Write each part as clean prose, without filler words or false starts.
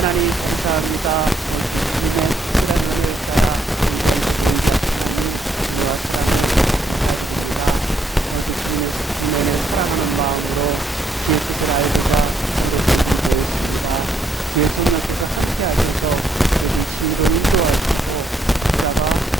하나님 감사합니다. 주님의 특별한 은혜에 따라 하나님 우리와 사랑을 하였습니다. 오늘도 주님을 사랑하는 마음으로 주의 뜻을 알고자 이렇게 모였습니다. 주의 성령께서 함께 하셔서 우리 주의로 인도하시고 십자가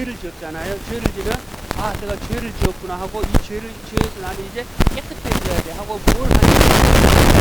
죄를 지었잖아요. 죄를 지면 아 내가 죄를 지었구나 하고 이 죄를 지어서 나는 이제 깨끗해져야 돼 하고 뭘 하냐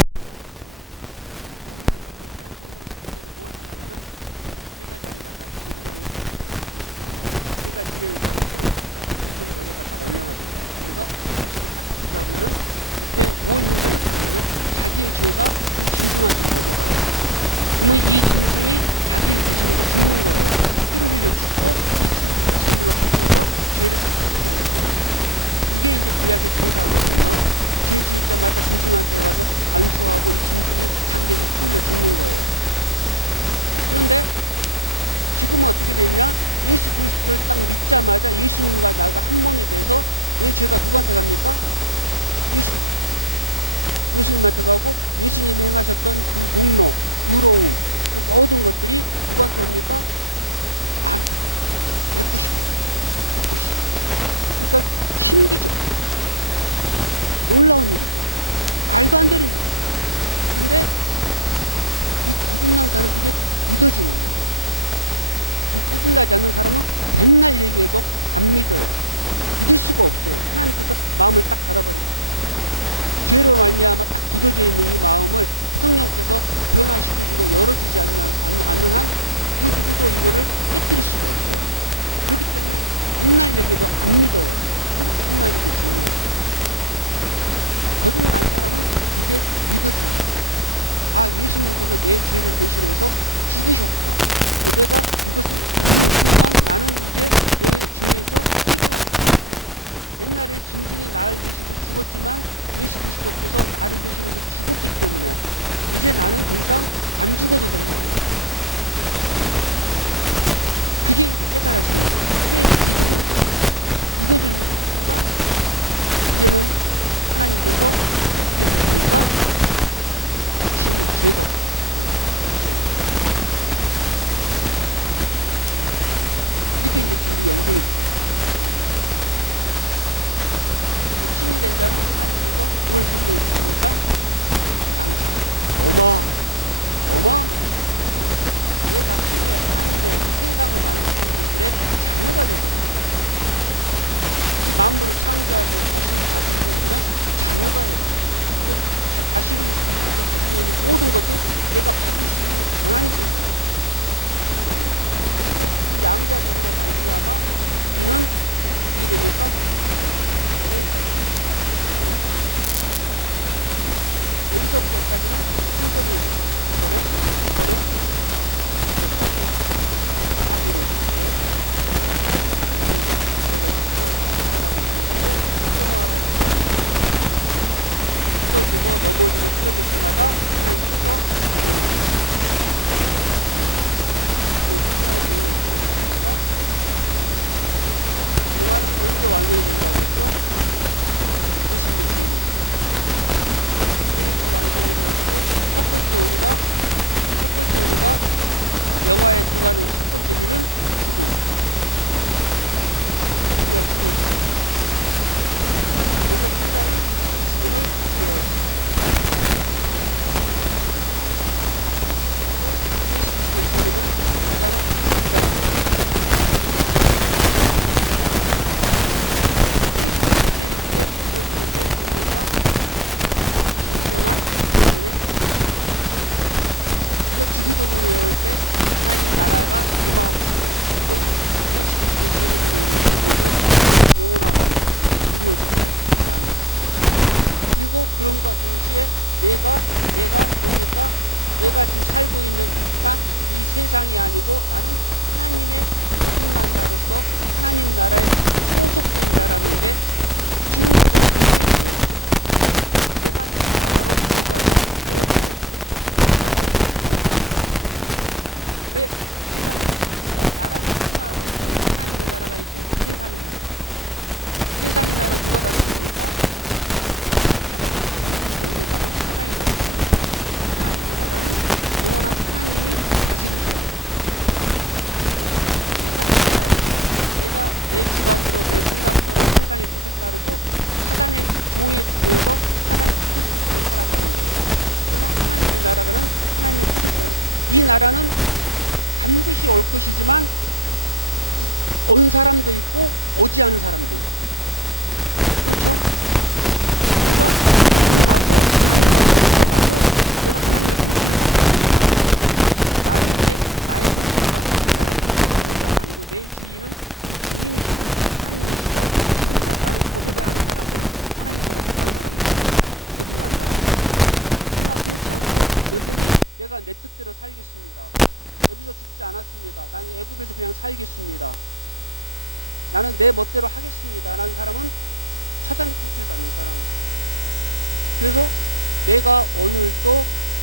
내가 오늘도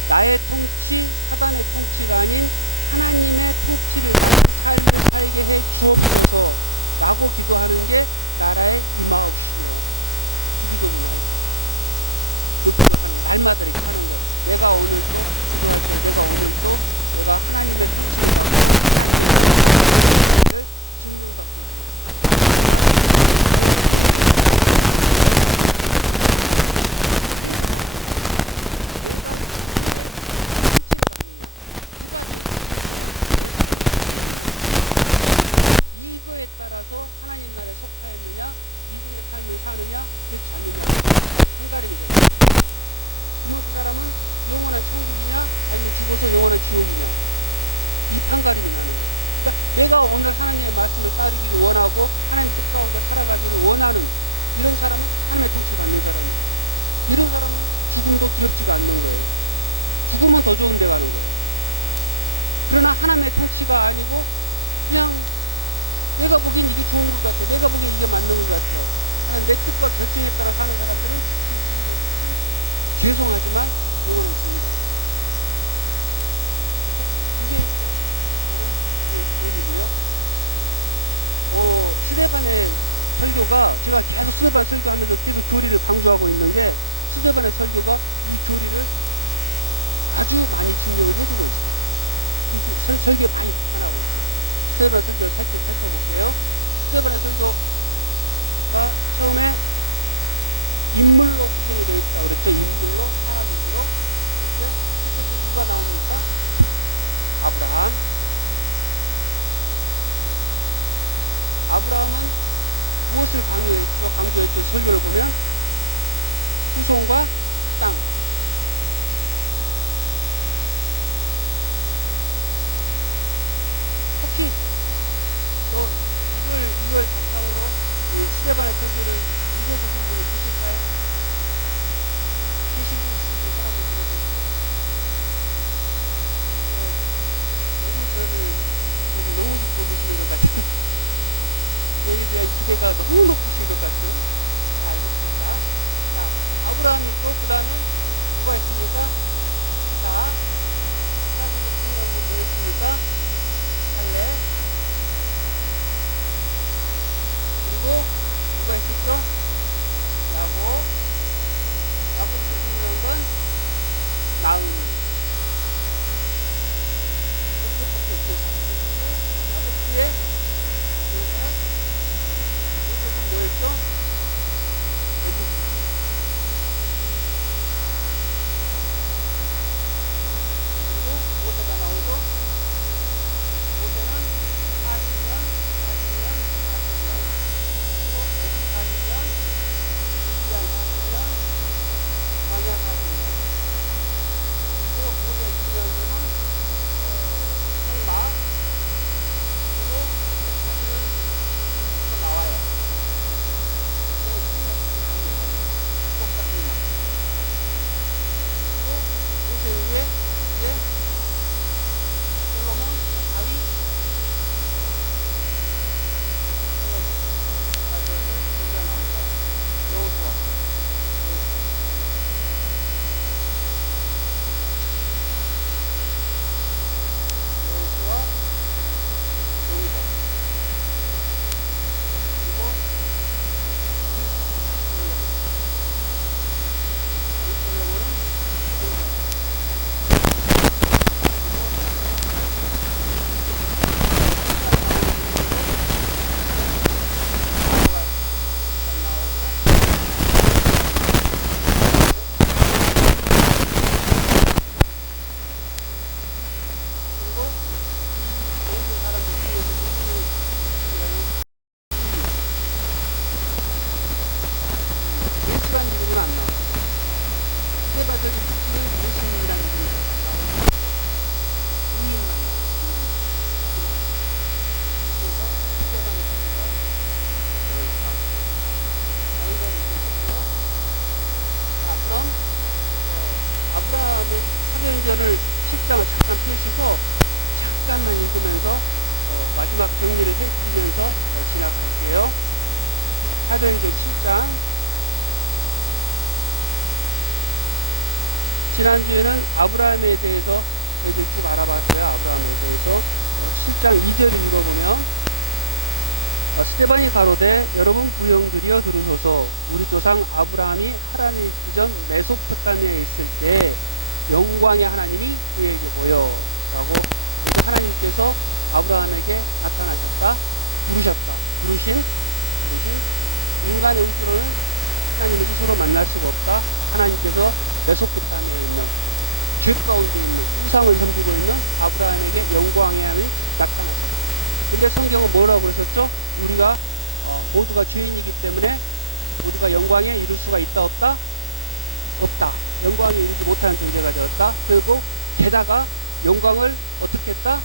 나의 통치, 사단의 통치가 아닌 하나님의 통치를 살게 해 주옵소서 라고 기도하는 게 나라의 기마옵이에요. 기도입니다. 날마다 이렇게 하는 거예요. 내가 오늘도 내가 하나님의 내가 오늘 하나님의 말씀을 따르기를 원하고 하나님 뜻가운데 살아가기를 원하는 이런 사람은 하나님의 통치 받는 사람이에요. 이런 사람은 죽음도 두렵지가 않는 거예요. 죽으면 더 좋은 데 가는 거예요. 그러나 하나님의 통치가 아니고 그냥 내가 보기엔 이게 좋은 것 같아, 내가 보기엔 이게 맞는 것 같아, 내 뜻과 결심에 따라 사는 사람들은 죄송하지만 영원히 있습니다. 수레반의 설교가, 제가 계속 수레반 설교하면서 계속 교리를 강조하고 있는 게, 수레반의 설교가 이 교리를 아주 많이 증명을 해주고 있어요. 설교에 많이 추천하고 있어요. 수레반 설교 살펴볼게요. 수레반의 설교가 처음에 인물로 구성이 되어 있다 그랬죠. 인물로, 사람으로. 누가 나옵니까? 아브라함은 무엇을 강조했고 설교를 보면 후손과 땅. 혹시 이걸 바탕으로 스테반의 설교를 이겨주신 분이 계실까요? 기대가 너무 높으신 것 같아요. 알겠습니다. 자, 아브라함이 있고, 그 다음에 누가 있습니까? 자, 있습니까? 할례. 그리고 누가 있었죠? 야곱. 야곱도 중요한 건 나은. 사도행전 7장 지난주에는 아브라함에 대해서 저희들 좀 알아봤어요. 아브라함에 대해서 7장 2절을 읽어보면 스데반이 가로되 여러분 구형들이여 들으소서 우리 조상 아브라함이 하란에 있기 전 메소포타미아에 있을 때 영광의 하나님이 그에게 보여 라고 하나님께서 아브라함에게 나타나셨다, 부르신 인간의 의지로는 하나님의 의지로 만날 수가 없다. 하나님께서 메소포타미아에 있는 길 가운데 있는 우상을 섬기고 있는 아브라함에게 영광의 하나님이 나타나셨다. 근데 성경은 뭐라고 그러셨죠? 우리가 모두가 죄인이기 때문에 우리가 영광에 이룰 수가 있다 없다? 없다. 영광에 이르지 못하는 존재가 되었다. 그리고 게다가 영광을 어떻게 했다?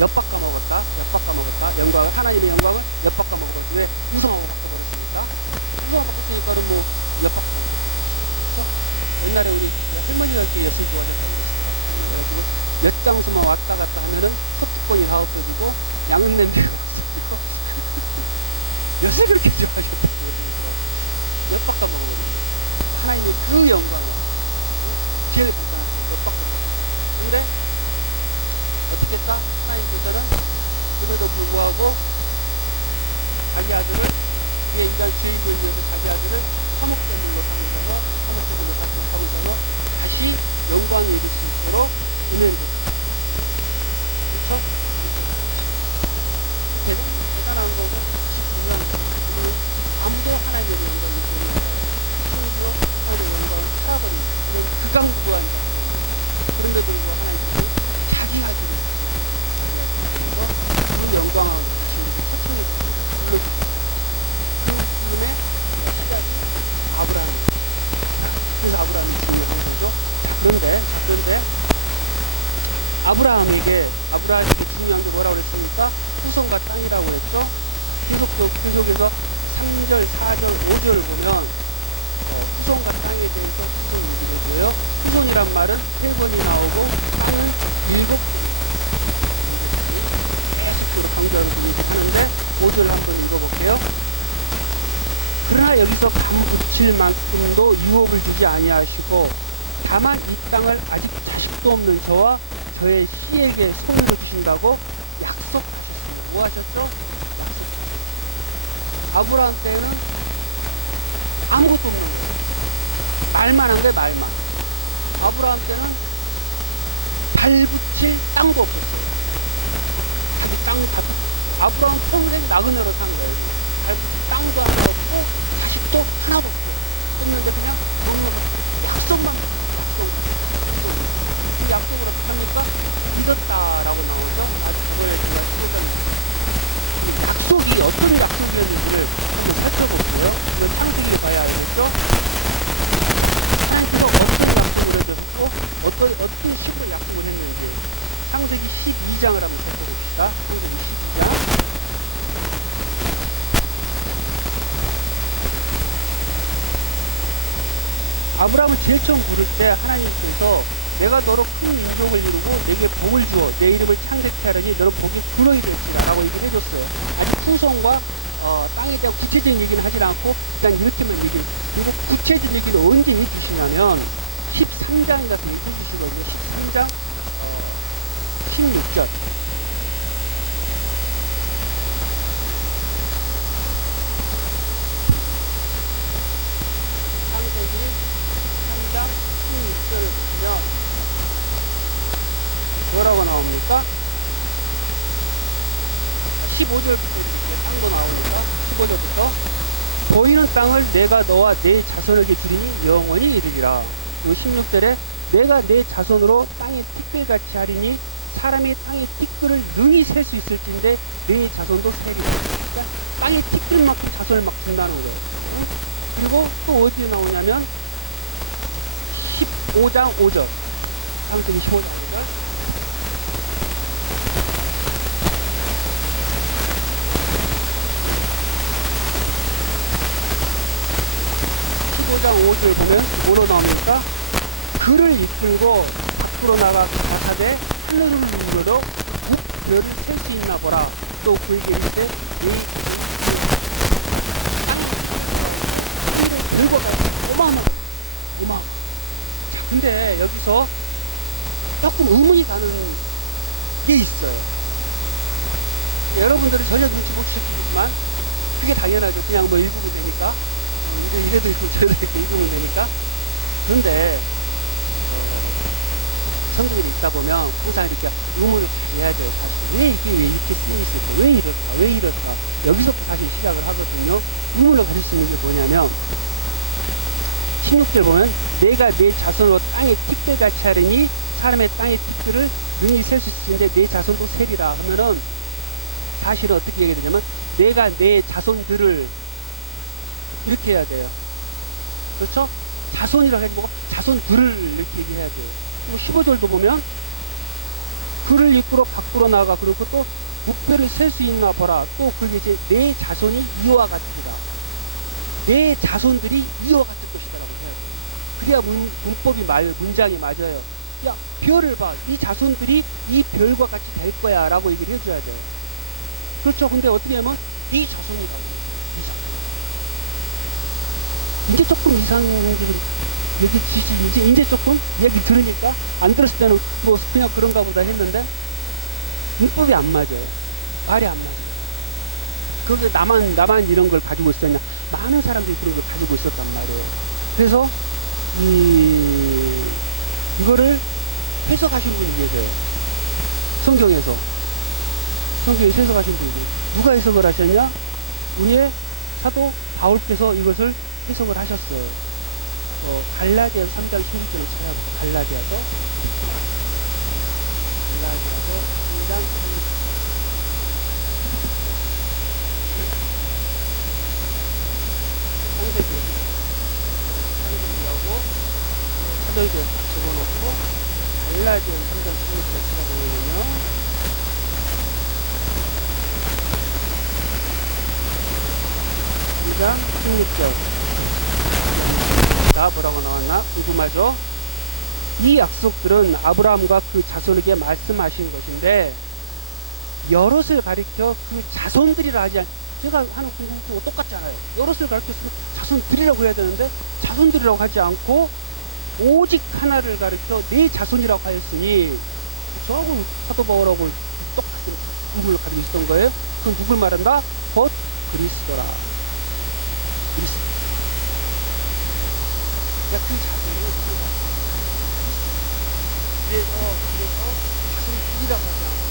엿바꿔먹었다. 영광을, 하나님의 영광을 엿바꿔먹었다. 왜? 우상하고 바꿔버렸습니까? 우상하고 바꿨으니까는 뭐 엿바꿔먹었다. 옛날에 우리 할머니가 이렇게 엿을 좋아하셨잖아요. 몇 장수만 왔다 갔다 하면은 흡수권이 다 없어지고 양념 냄새가 없어지고 엿을 그렇게 좋아하셨다고 엿 바꿔 먹어버렸어요. 하나님의 그 영광을 제일 엿바꿔. 근데 어떻게 했다? 하나님께서는 그래도 불구하고 자기 아들을 우리의 인간 죄인을 위해서 자기 아들을 화목제물로 삼으셔서 다시 영광을 이룰 수 있도록 은혜를 대단한 거고, 아무도 하나님의 영광을 하나님의 영광을 살아버리는 그런 극강무도한 그런데도 불구하고 하나님께서 자기 아들을 그 영광하고 그 기쁨에 아브라함, 그래서 아브라함이 중요한 거죠. 그런데 아브라함에게 중요한 게 뭐라고 그랬습니까? 후손과 땅이라고 했죠. 계속해서 3절, 4절, 5절을 보면 후손과 땅에 대해서 후손이 얘기되고요. 후손이란 말은 3번이 나오고 땅은 7번 계속적으로 강조하는 부분이 하는데 5절을 한번 읽어볼게요. 그러나 여기서 밤붙일 만큼도 유업을 주지 아니하시고 다만 이 땅을 아직 자식도 없는 저와 저의 씨에게 소유로 주신다고 약속하셨습니다. 뭐 하셨죠? 아브라함 때는 아무것도 없는 거예요. 말만 한 거예요, 말만. 아브라함 때는 발 붙일 땅도 없었어요. 아브라함 평생 나그네로 산 거예요. 발 붙일 땅도 하나 없고 자식도 하나도 없어요. 없는데 그냥 약속만 했어요. 그 약속을 어떻게 합니까? 믿었다라고 나오죠. 아주 그거에 제가 약속이 어떤 약속이었는지를 한번 살펴볼게요. 이건 창세기를 봐야 알겠죠? 하나님께서 어떤 약속을 해줬고 어떤 식으로 약속을 했는지 창세기 12장을 한번 살펴봅시다. 창세기 12장. 아브라함을 제일 처음 부를 때 하나님께서 내가 너로 큰 민족을 이루고 내게 복을 주어 내 이름을 창대케 하려니 너는 복의 근원이 될지라 라고 얘기를 해줬어요. 아직 후손과 땅에 대한 구체적인 얘기는 하지 않고 그냥 이렇게만 얘기해요. 그리고 구체적인 얘기는 언제 해주시냐면 13장에 가서 얘기해주시거든요. 13장 16절. 뭐라고 나옵니까? 15절부터 땅도 나오니까 15절부터 보이는 땅을 내가 너와 내 자손에게 주리니 영원히 이르리라. 그리고 16절에 내가 내 자손으로 땅의 티끌같이 하리니 사람이 땅의 티끌을 능히 셀 수 있을진데 내 자손도 세리라. 그러니까 땅의 티끌만큼 자손을 막 준다는 거예요. 그리고 또 어디에 나오냐면 15장 5절. 창세기 15장 5절. 15장 5절에 보면 뭐로 나옵니까? 그를 이끌고 밖으로 나가 가사대 하늘을 누르도 별을 셀 수 있나 보라. 또 그에게 이르되 땅을 들고 가서 어마어마한 근데 여기서 조금 의문이 가는 게 있어요. 여러분들이 전혀 눈치 못 채시지만 그게 당연하죠. 그냥 뭐 읽으면 되니까. 이래도 읽고 저래도 읽고 읽으면 되니까. 그런데 성경을 읽다 보면 항상 이렇게 의문을 해야 돼요. 왜 이게 왜 이렇게 쓰여있을까? 왜 이럴까? 왜 이럴까? 여기서부터 다시 시작을 하거든요. 의문을 가질 수 있는 게 뭐냐면 16절 보면 내가 내 자손으로 땅의 티끌같이 하리니 사람의 땅의 티끌을 능히 셀 수 있는데 내 자손도 세리라 하면은 사실은 어떻게 얘기되냐면 내가 내 자손들을 이렇게 해야 돼요. 그렇죠? 자손이라고 해서 뭐가 자손들을 이렇게 얘기해야 돼요. 그리고 15절도 보면 그를 이끌어 밖으로 나가 그리고 또 목표를 셀 수 있나 보라. 또 그게 이제 내 자손이 이와 같으리라. 내 자손들이 이와 같을 것이다라고 해야 돼요. 그래야 문법이 문장이 맞아요. 야, 별을 봐. 이 자손들이 이 별과 같이 될 거야 라고 얘기를 해줘야 돼요. 그렇죠. 근데 어떻게 하면 이 자손이라고. 이제 조금 이상적으로 이제 조금 얘기 들으니까 안 들었을 때는 뭐 그냥 그런가 보다 했는데 문법이 안 맞아요. 말이 안 맞아요. 그런데 나만 이런 걸 가지고 있었냐? 많은 사람들이 그런 걸 가지고 있었단 말이에요. 그래서 이거를 해석하신 분이 계세요. 성경에서 해석하신 분이 누가 해석을 하셨냐? 우리의 사도 바울께서 이것을 해석을 하셨어요. 갈라디아서 3장 11절을 찾아보세요. 갈라디아서 3장 11절. 상세기하고 사절교 집어넣고 갈라디아 3장 11절을 찾아보면요. 3장 16절. 자, 뭐라고 나왔나? 궁금하죠? 이 약속들은 아브라함과 그 자손에게 말씀하신 것인데 여럿을 가리켜 그 자손들이라 하지 제가 하는 궁금증과 똑같잖아요. 여럿을 가리켜 그 자손들이라고 해야 되는데 자손들이라고 하지 않고 오직 하나를 가리켜 내 자손이라고 하였으니 저하고 사도 바울하고 똑같은 누구를 가지고 있었던 거예요? 그 누굴 말한다? 곧 그리스도라. 그리스도. 그 자손이 그래서 자손들이라고 하지 않고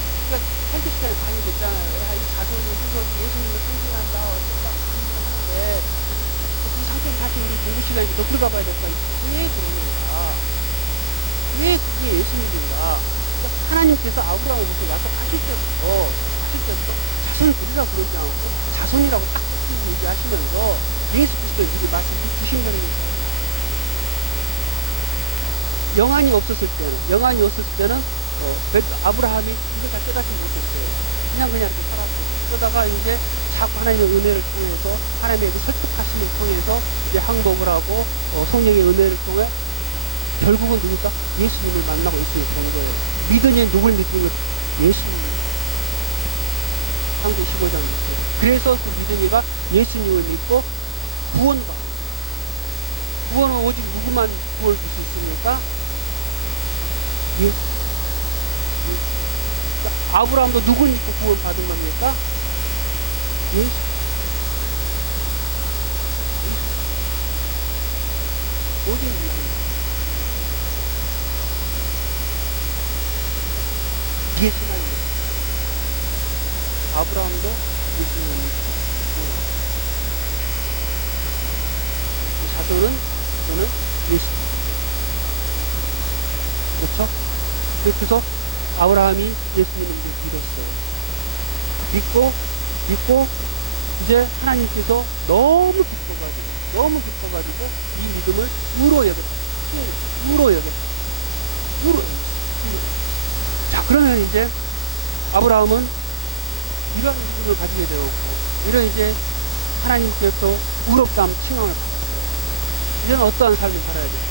그러니까 설득자에 많이 됐잖아요. 이 자손이 예수님을 승진한다 어쩌다 하는데 그 상태 다시 우리 공부 시간에 더 들어가 봐야 될 거 아니에요. 왜 그러는가? 왜 그게 예수님인가? 그러니까 하나님께서 아브라함에게 약속하실 때부터 자손을 우리가 그러지 않고 자손이라고 딱 얘기하시면서 예수 그리스도의 미리 말씀 주신 거는 영안이 없었을 때는 아브라함이 이걸 다 깨닫지 못했어요. 그냥 이렇게 살았어요. 그러다가 이제 자꾸 하나님의 은혜를 통해서 하나님의 설득하심을 통해서 이제 항복을 하고 성령의 은혜를 통해 결국은 누굴까? 예수님을 만나고 예수님을 본 거예요. 믿으니 누굴 믿는 거예요? 예수님. 창세기 15장 그래서 그 믿음이가 예수님을 믿고 구원받아. 구원은 오직 누구만 구원을 줄 수 있습니까? 아브라함도 누굴 믿고 구원받은 겁니까? 오직 예수만 아브라함도 예수님을 자손은 예수. 그렇죠? 그래서 아브라함이 예수님을 믿었어요. 믿고 이제 하나님께서 너무 기뻐가지고 이 믿음을 유로 여겼다. 자, 그러면 이제 아브라함은 이런 믿음을 가지게 되었고 이런 이제 하나님께서 의롭다함 칭함을 받았어요. 이제는 어떠한 삶을 살아야 돼요?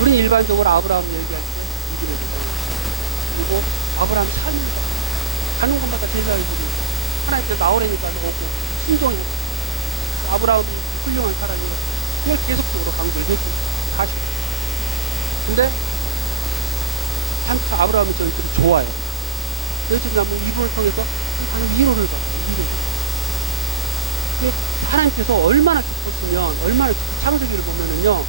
우리는 일반적으로 아브라함 얘기할 때 믿음에 대해서 그리고 아브라함 삶입니다. 가는 곳마다 제사를 드리고 하나님께서 나오라니까 오고 순종했어요. 아브라함이 훌륭한 사람이에요. 그걸 계속적으로 강조해서 가시. 근데 참 아브라함이 저는 좀 좋아요. 그래서 한번 이분을 통해서 하는 위로를 받아요. 위로. 하나님께서 얼마나 기쁘시면, 얼마나 창세기를 보면은요,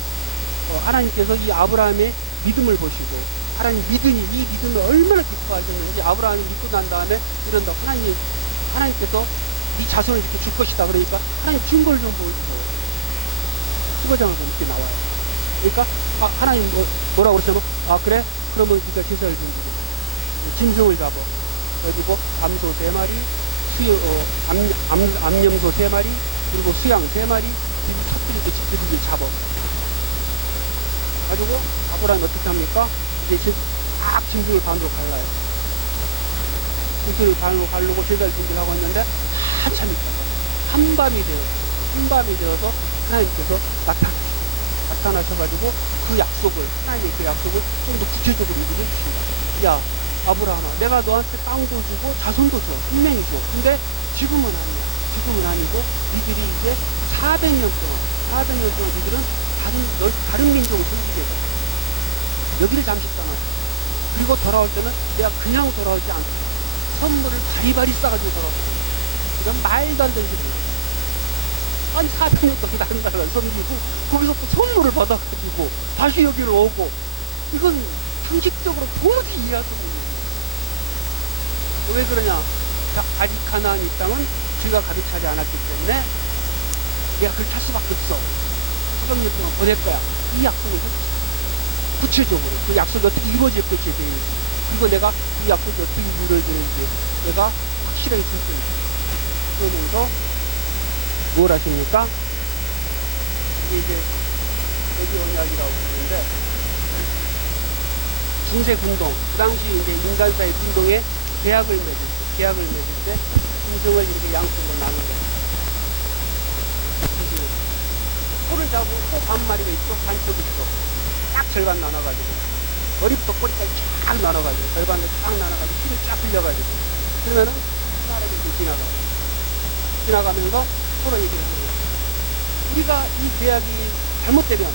하나님께서 이 아브라함의 믿음을 보시고, 하나님 믿음이, 이 믿음을 얼마나 기뻐하셨는지, 아브라함이 믿고 난 다음에 이런다. 하나님께서 이 자손을 이렇게 줄 것이다. 그러니까 하나님 증거를 좀 보여주세요. 15장을 보면 이렇게 나와요. 그러니까, 하나님 뭐라고 그러냐면, 그래? 그러면 네가 제사를 준비해. 짐승을 잡아. 그래가지고 암소 3마리, 암염소 3마리, 그리고 수양 3마리, 집들이를 잡아. 가지고 아브라함이 어떻게 합니까? 이제 딱 짐승을 반으로 갈라요. 짐승을 반으로 가르고 제사를 준비를 하고 있는데 한참 있다가 한밤이 돼요. 한밤이 되어서 하나님께서 나타나셔가지고 그 약속을, 하나님의 그 약속을 좀 더 구체적으로 얘기해 주십니다. 야, 아브라함아, 내가 너한테 땅도 주고 자손도 줘, 분명히 줘. 근데 지금은 아니야. 지금은 아니고 니들이 이제 400년 동안 니들은 다른 민족을 섬기게 돼. 여기를 잠시 떠나. 그리고 돌아올 때는 내가 그냥 돌아오지 않고 선물을 바리바리 싸가지고 돌아올 거야. 이건 말도 안 되는 소리야. 아니 400년 동안 다른 나라를 섬기고 거기서 또 선물을 받아가지고 다시 여기로 오고, 이건 상식적으로 도무지 이해할 수 없는 거야. 왜 그러냐? 아직 가나안 이 땅은 그가 가득 차지 않았기 때문에 내가 그걸 탈 수밖에 없어. 400년 동안 보낼 거야. 이 약속을 했어. 구체적으로 그 약속이 어떻게 이루어질 것에 대해서, 그리고 내가 이 약속이 어떻게 이루어지는지 내가 확실하게 했어요. 그러면서 뭘 하십니까? 이게 여기 언약이라고 부르는데, 중세 군동, 그 당시 이제 인간사의 군동에 계약을 맺을 때 짐승을 이렇게 양쪽으로 나누고, 소를 잡고 소 반마리가 있고 반쪽이 있고 딱 절반 나눠가지고 머리부터 꼬리까지 쫙 나눠가지고 절반을 쫙 나눠가지고 힘을 쫙 흘려가지고, 그러면은 사람이 지나가면서 서로 얘기를 하는 거예요. 우리가 이 계약이 잘못되면,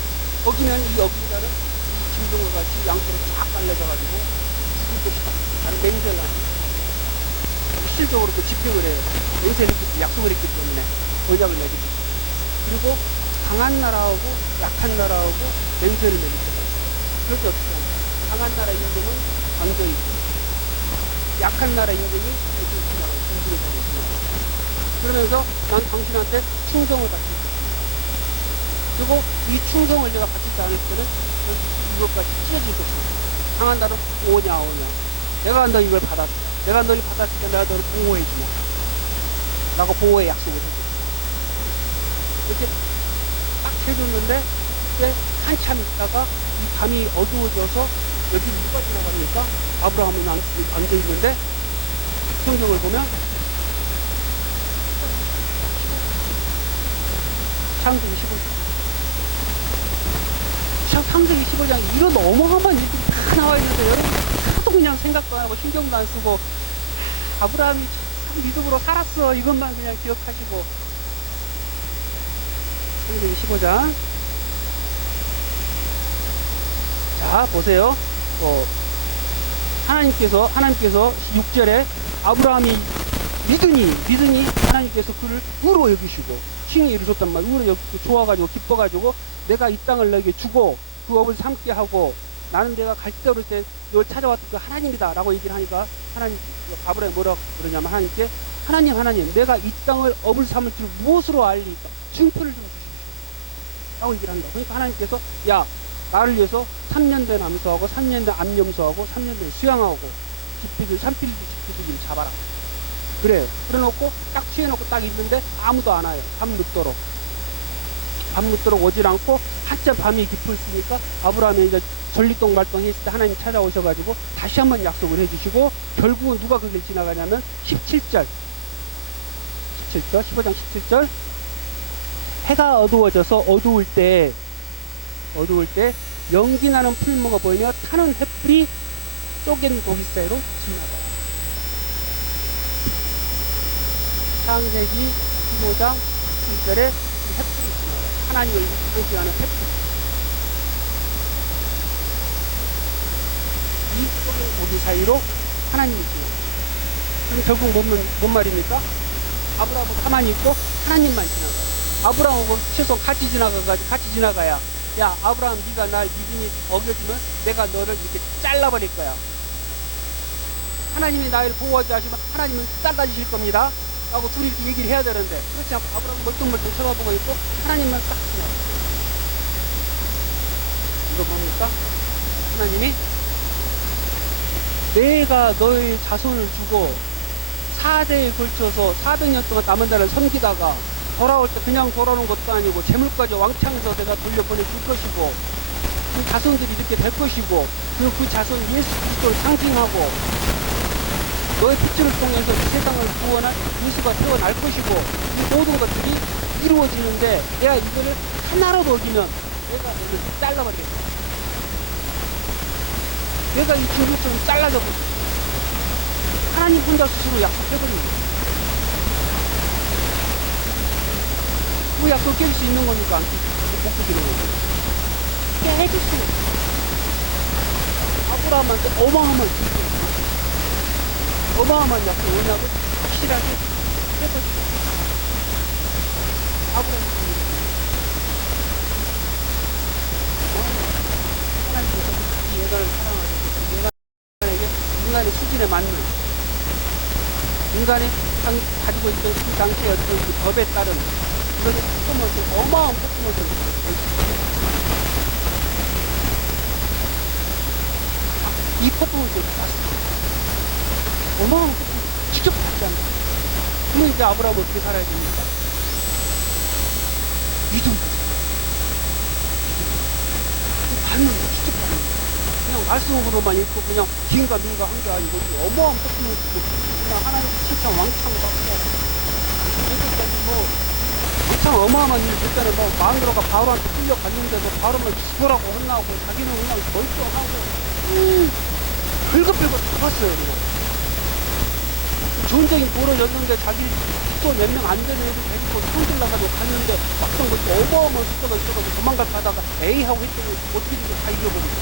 어기면 이 어기자를 짐승을 같이 양쪽으로 쫙 갈려져가지고 죽을 것이다. 나는 맹세를 하는 거예요. 실질적으로 그 집행을 해요. 맹세를 했기, 약속을 했기 때문에 언약을 맺기. 그리고 강한 나라하고 약한 나라하고 맹세를 맺기 때문에, 그렇게 어떻게 하냐? 강한 나라 임금은 강조이 있고, 약한 나라 임금이 공중에 가고 있습니다. 그러면서 난 당신한테 충성을 바칠 것이다. 그리고 이 충성을 내가 바치지 않을 때는 이것까지 찢어질 것이다. 강한 나라는 오냐. 내가 너 이걸 받았어. 내가 너를 받았을 때 내가 너를 보호해주마 라고 보호의 약속을 했어. 이렇게 딱 해줬는데, 그때 한참 있다가 이 밤이 어두워져서 여기 누가 지나갑니까? 아브라함이 앉아있는데, 성경을 보면 창세기 15장, 창세기 15장 이런 어마어마한 일들이 다 나와 있는데, 여러분 하도 그냥 생각도 안 하고 신경도 안 쓰고, 아브라함이 참 믿음으로 살았어 이것만 그냥 기억하시고. 창세기 15장. 자, 보세요. 하나님께서 6절에 아브라함이 믿으니 하나님께서 그를 의로 여기시고, 칭히 이루셨단 말이에요. 의로 여기고 좋아가지고 기뻐가지고 내가 이 땅을 너에게 주고 그 업을 삼게 하고, 나는 내가 갈 때 그럴 때 널 찾아왔던 그 하나님이다 라고 얘기를 하니까, 하나님, 아브라함이 뭐라고 그러냐면 하나님께, 하나님 내가 이 땅을 업을 삼을 줄 무엇으로 알리까? 증표를 좀 주십시오 라고 얘기를 한다. 그러니까 하나님께서, 야, 나를 위해서 3년 된 암소하고 3년 된 암염소하고 3년 된 수양하고 산피리도 집피리를 잡아라. 그래요. 그래놓고 딱 취해놓고 딱 있는데 아무도 안 와요. 밤 늦도록 오질 않고 한참 밤이 깊었으니까 아브라함이 이제 전리동 말동했을 때 하나님 찾아오셔가지고 다시 한번 약속을 해주시고, 결국은 누가 그 길 지나가냐면 17절 15장 17절, 해가 어두워져서 어두울 때 연기나는 풀무가 보이며 타는 햇불이 쪼갠 고기 사이로 지나가요. 창세기 15장 7절에 횃불이 지나가요. 하나님을 상징하는 횃불. 이 썩은 고기 사이로 하나님이 지나가요. 그럼 결국 뭔 말입니까? 아브라함은 가만히 있고 하나님만 지나가요. 아브라함하고 최소한 같이 지나가야, 야 아브라함, 네가 날 믿음이 어겨지면 내가 너를 이렇게 잘라버릴 거야. 하나님이 나를 보호하지 않으시면 하나님은 잘라주실 겁니다 라고 둘이 이렇게 얘기를 해야 되는데, 그렇지 않고 아브라함 멀뚱멀뚱 쳐다보고 있고 하나님만 딱 지나가요. 이거 뭡니까? 하나님이 내가 너의 자손을 주고 4세에 걸쳐서 400년 동안 남은 자를 섬기다가 돌아올 때 그냥 돌아오는 것도 아니고 재물까지 왕창서 내가 돌려보내줄 것이고, 그 자손들이 이렇게 될 것이고, 그리고 그 자손 예수 그리스도를 상징하고 너의 피줄을 통해서 이 세상을 구원할 예수가 태어날 것이고, 이 모든 것들이 이루어지는데 내가 이거를 하나라도 어기면 내가 너를 잘라버리겠다. 내가 이 중국처럼 잘라져 버렸어. 하나님 혼자 스스로 약속해버린 거예요. 그 약속 깰 수 있는 거니까 안 못 깨지는 거죠. 깨질 수 있어요. 아브라함한테 어마어마한 약속, 언약을 확실하게 해버리죠. 아브라함이 하나님께서 이 인간을 사랑하시고 인간에게 인간의 수준에 맞는, 인간이 가지고 있던 그 당시의 어떤 그 법에 따른 그런 퍼포먼스, 어마어마한 퍼포먼스를 이 퍼포먼스를 어마어마한 퍼포먼스 직접 받지 않는 거예요. 그러면 이제 아브라함은 어떻게 살아야 됩니까? 믿음. 받는 거, 직접 받는 거. 그냥 말씀으로만 읽고 그냥 긴가 민가 한 게 아니고 어마어마한 퍼포먼스고 그냥 하나님 칭찬 왕창 받고 여기까지 왕창 어마어마한 일 그때는 마누라가 바로한테 끌려갔는데도 바로만 죽으라고 혼나고 자기는 그냥 멀쩡하고 긁어긁어 잡았어요. 그냥 전쟁이 벌어졌는데 자기 또 몇 명 안 되는 애들 데리고 손질 나가지고 갔는데 막상 뭐 어마어마한 숫자가 있어가지고 도망갈까 하다가 에이 하고 했더니 어떻게 다 이겨버리고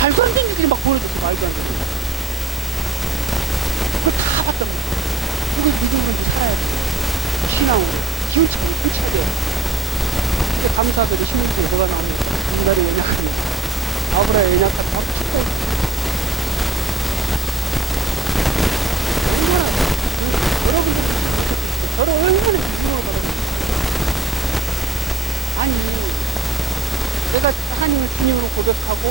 말도 안 되는 일이 막 벌어졌어. 말도 안 되는 일. 그거 다 봤단 말이야. 그걸 믿음으로 이제 살아야 돼. 신앙으로 기운차게 그쳐야 돼요. 근데 감사하게도 신문지에 뭐가 나오면 인간이 연약합니다. 아브라함의 연약함이 막 찢어져. 얼마나 여러분들이 저를 얼마나 믿음으로 받았는지. 아니 내가 하나님을 주님으로 고백하고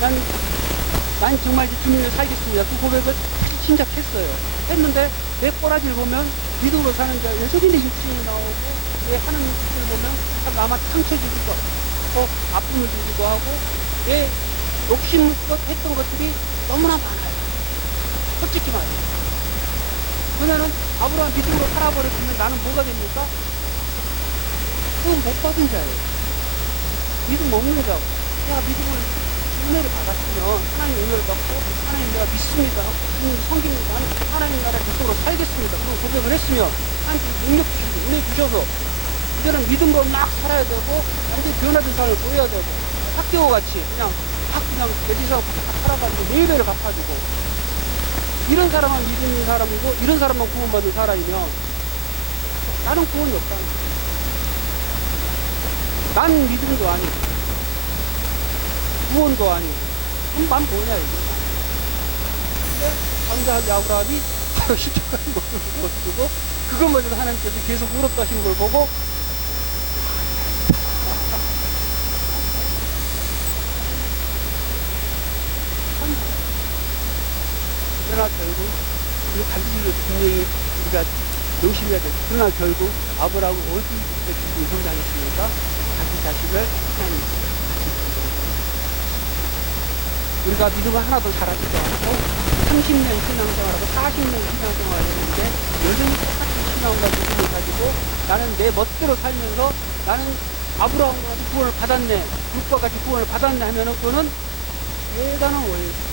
난 정말 주님을 살겠습니다. 그 고백을 진작했어요. 했는데 내 꼬라지를 보면 믿음으로 사는 자 여전히 내 육신이 나오고 내 하는 짓을 보면 나만 상처 주기도 하고 아픔을 주기도 하고 내 욕심껏 했던 것들이 너무나 많아요. 솔직히 말해요. 그러면은 아브라함 믿음으로 살아버렸으면 나는 뭐가 됩니까? 그건 못 받은 자예요. 믿음 없는 자고. 내가 믿음을 은혜를 받았으면 하나님 은혜를 받고 하나님 내가 믿습니다. 성경에 나는 하나님 나라 백성으로 살겠습니다. 그런 고백을 했으면 하나님 능력 주시고 은혜 주셔서 이제는 믿음으로 막 살아야 되고 완전히 변화된 삶을 보여야 되고 학교와 같이 그냥 대지상 살아가지고 예배를 갚아주고 이런 사람만 믿는 사람이고 이런 사람만 구원받는 사람이면 나는 구원이 없다는 거야. 난 믿음도 아니고 구원도 아니고 난 뭐냐 이거. 근데 감사하게 아브라함이 바로 십자가의 모습을 못 쓰고 그것마저도 하나님께서 계속 의롭다 하시는 걸 보고 그러나 결국 이 간증을 분명히 우리가 명심해야 돼. 그러나 결국 아브라함은 어디에 성장했습니까? 자기 자신을 하나님. 우리가 믿음을 하나도 잘하지도 않고 30년 신앙생활하고 40년 신앙생활을 했는데 여전히 똑같은 신앙과 믿음을 가지고 나는 내 멋대로 살면서 나는 아브라함과 같이 구원을 받았네, 룻과 같이 구원을 받았네 하면은 그거는 대단한 오해예요.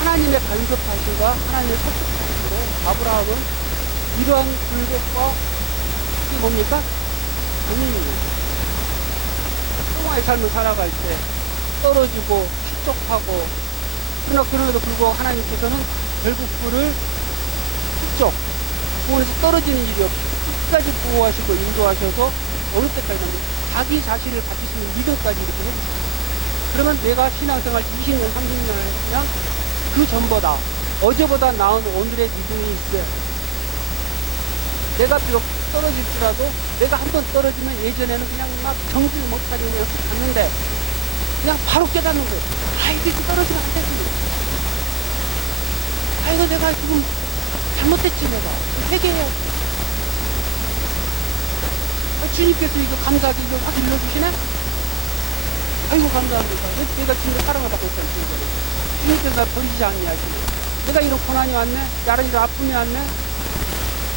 하나님의 간섭하심과 하나님의 섭섭하심으로 아브라함은 이러한 굴곡과 그게 뭡니까? 본인이 평화의 삶을 살아갈 때 떨어지고 축적하고, 그러나 그럼에도 불구하고 하나님께서는 결국 그를 축적, 구원에서 떨어지는 일이 없이 끝까지 보호하시고 인도하셔서 어느 때까지 하면 자기 자신을 가질 수 있는 믿음까지 이렇게 해주세요. 그러면 내가 신앙생활 20년, 30년 그냥 그 전보다 어제보다 나은 오늘의 믿음이 있게, 내가 비록 떨어질지라도 내가 한번 떨어지면 예전에는 그냥 막 정신 못 차리고 그냥 갔는데 그냥 바로 깨닫는 거예요. 아, 이렇게 떨어지면 안 되지. 아이고, 내가 지금 잘못했지, 내가. 회개해야지. 주님께서 이거 감사하게 이거 확 일러주시네? 아이고, 감사합니다. 내가 주님의 사랑을 받고 있다는 거예요. 주님께서 나 버리지 않니 하시네. 내가 이런 고난이 왔네? 나를 이런 아픔이 왔네?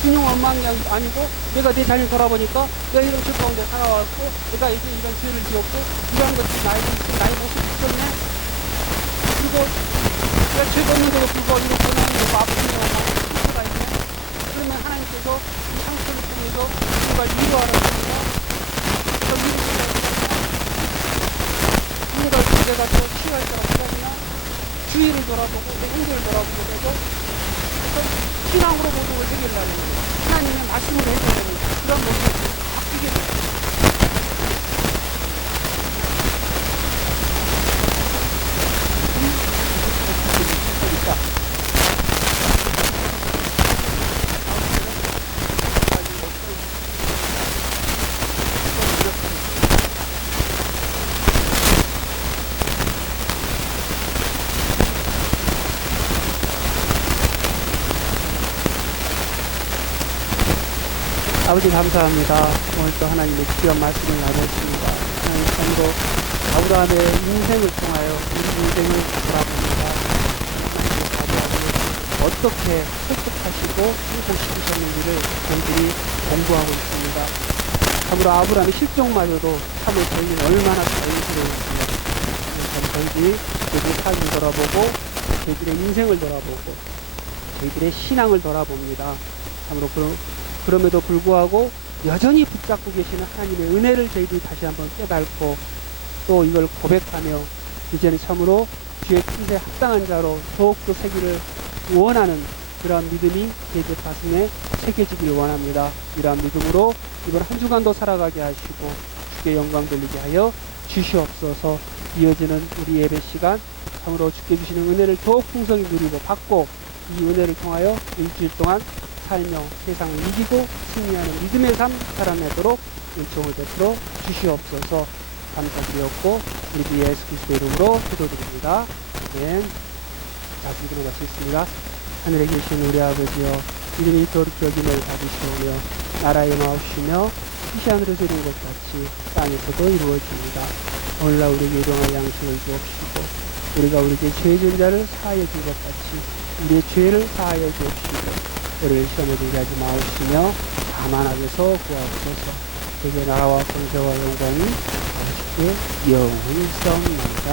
균형 엉망이 아니고, 내가 내 자신을 돌아보니까 내가 이런 죄 가운데 살아왔고, 내가 이제 이런 죄를 지었고, 이런 것들이 나의 모습이 있었네? 그리고 내가 죄가 없는데도 불구하고 이런 고난이 되고 아픔이 오고 상처가 있네? 그러면 하나님께서 이 상처를 통해서 정말 위로하라니까, 저 위로가 내가 또 치유할 때가 필요하구나. 주의를 돌아보고 내 행동을 돌아보게 되고, 그래서 신앙으로 모든 걸 해결하는 거예요. 하나님의 말씀으로 해결하는 거예요. 그런 모습이 바뀌게 돼요. 아버지 감사합니다. 오늘 또 하나님의 귀한 말씀을 나눴습니다. 하나님 참으로 아브라함의 인생을 통하여 우리 인생을 돌아봅니다. 아버지 어떻게 설득하시고 성공시키셨는지를 저희들이 공부하고 있습니다. 참으로 아브라함의 실종마저도 참으로 저희는 얼마나 자연스러운지, 저희들이 저희들의 삶을 돌아보고 저희들의 인생을 돌아보고 저희들의 신앙을 돌아봅니다. 참으로 그럼에도 불구하고 여전히 붙잡고 계시는 하나님의 은혜를 저희들이 다시 한번 깨닫고 또 이걸 고백하며 이제는 참으로 주의 뜻에 합당한 자로 더욱더 새기를 원하는 그러한 믿음이 저희들 가슴에 새겨지길 원합니다. 이러한 믿음으로 이번 한 주간도 살아가게 하시고 주께 영광 돌리게 하여 주시옵소서. 이어지는 우리 예배 시간 참으로 주께 주시는 은혜를 더욱 풍성히 누리고 받고 이 은혜를 통하여 일주일 동안 살며 세상을 이기고 승리하는 믿음의 삶 살아내도록 은총을 베풀어 주시옵소서. 감사드렸고 우리 주 예수 그리스도 이름으로 기도드립니다. 아멘. 자, 기도를 마치겠습니다. 하늘에 계신 우리 아버지여, 이름이 거룩히 여김을 받으시오며 나라의 마옵시며 뜻이 하늘에서 이룬 것 같이 땅에서도 이루어집니다. 오늘날 우리에게 일용할 양식을 주옵시고 우리가 우리에게 죄 지은 자를 사하여 준 것 같이 우리의 죄를 사하여 주옵시고 우리를 시험에 들게 하지 마옵시며 다만 악에서 구하옵소서. 그의 나라와 권세와 영광이 아버지께 영원히 있사옵나이다.